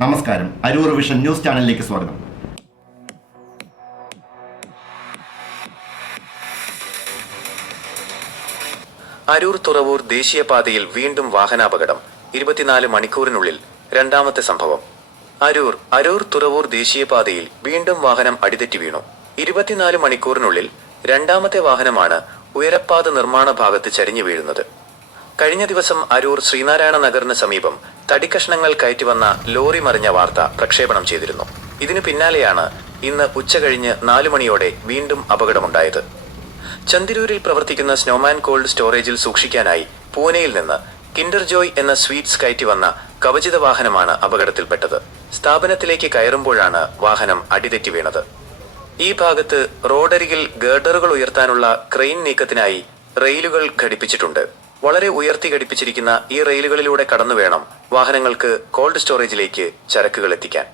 നമസ്കാരം. Aroor vision news ചാനലിലേക്ക് സ്വാഗതം. അരൂർ തുറവൂർ ദേശീയപാതയിൽ വീണ്ടും വാഹനാപകടം. ഇരുപത്തിനാല് മണിക്കൂറിനുള്ളിൽ രണ്ടാമത്തെ സംഭവം. അരൂർ അരൂർ തുറവൂർ ദേശീയപാതയിൽ വീണ്ടും വാഹനം അടിതെറ്റി വീണു. ഇരുപത്തിനാല് മണിക്കൂറിനുള്ളിൽ രണ്ടാമത്തെ വാഹനമാണ് ഉയരപ്പാത നിർമ്മാണ ഭാഗത്ത് ചരിഞ്ഞു വീഴുന്നത്. കഴിഞ്ഞ ദിവസം അരൂർ ശ്രീനാരായണ നഗറിന് സമീപം തടിക്കഷ്ണങ്ങൾ കയറ്റിവന്ന ലോറി മറിഞ്ഞ വാർത്ത പ്രക്ഷേപണം ചെയ്തിരുന്നു. ഇതിനു പിന്നാലെയാണ് ഇന്ന് ഉച്ചകഴിഞ്ഞ് നാലു മണിയോടെ വീണ്ടും അപകടമുണ്ടായത്. ചന്ദിരൂരിൽ പ്രവർത്തിക്കുന്ന സ്നോമാൻ കോൾഡ് സ്റ്റോറേജിൽ സൂക്ഷിക്കാനായി പൂനെയിൽ നിന്ന് കിൻഡർ ജോയ് എന്ന സ്വീറ്റ്സ് കയറ്റി വന്ന കവചിത വാഹനമാണ് അപകടത്തിൽപ്പെട്ടത്. സ്ഥാപനത്തിലേക്ക് കയറുമ്പോഴാണ് വാഹനം അടിതെറ്റി വീണത്. ഈ ഭാഗത്ത് റോഡരികിൽ ഗർഡറുകൾ ഉയർത്താനുള്ള ക്രെയിൻ നീക്കത്തിനായി റെയിലുകൾ ഘടിപ്പിച്ചിട്ടുണ്ട്. വളരെ ഉയർത്തി ഘടിപ്പിച്ചിരിക്കുന്ന ഈ റെയിലുകളിലൂടെ കടന്നു വേണം വാഹനങ്ങൾക്ക് കോൾഡ് സ്റ്റോറേജിലേക്ക് ചരക്കുകൾ എത്തിക്കാൻ.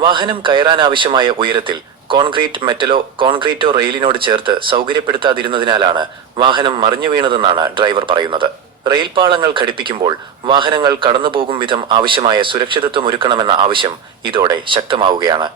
വാഹനം കയറാൻ ആവശ്യമായ ഉയരത്തിൽ കോൺക്രീറ്റ് മെറ്റലോ കോൺക്രീറ്റോ റെയിലിനോട് ചേർത്ത് സൗകര്യപ്പെടുത്താതിരുന്നതിനാലാണ് വാഹനം മറിഞ്ഞു വീണതെന്നാണ് ഡ്രൈവർ പറയുന്നത്. റെയിൽപാളങ്ങൾ ഘടിപ്പിക്കുമ്പോൾ വാഹനങ്ങൾ കടന്നുപോകും വിധം ആവശ്യമായ സുരക്ഷിതത്വം ഒരുക്കണമെന്ന ആവശ്യം ഇതോടെ ശക്തമാവുകയാണ്.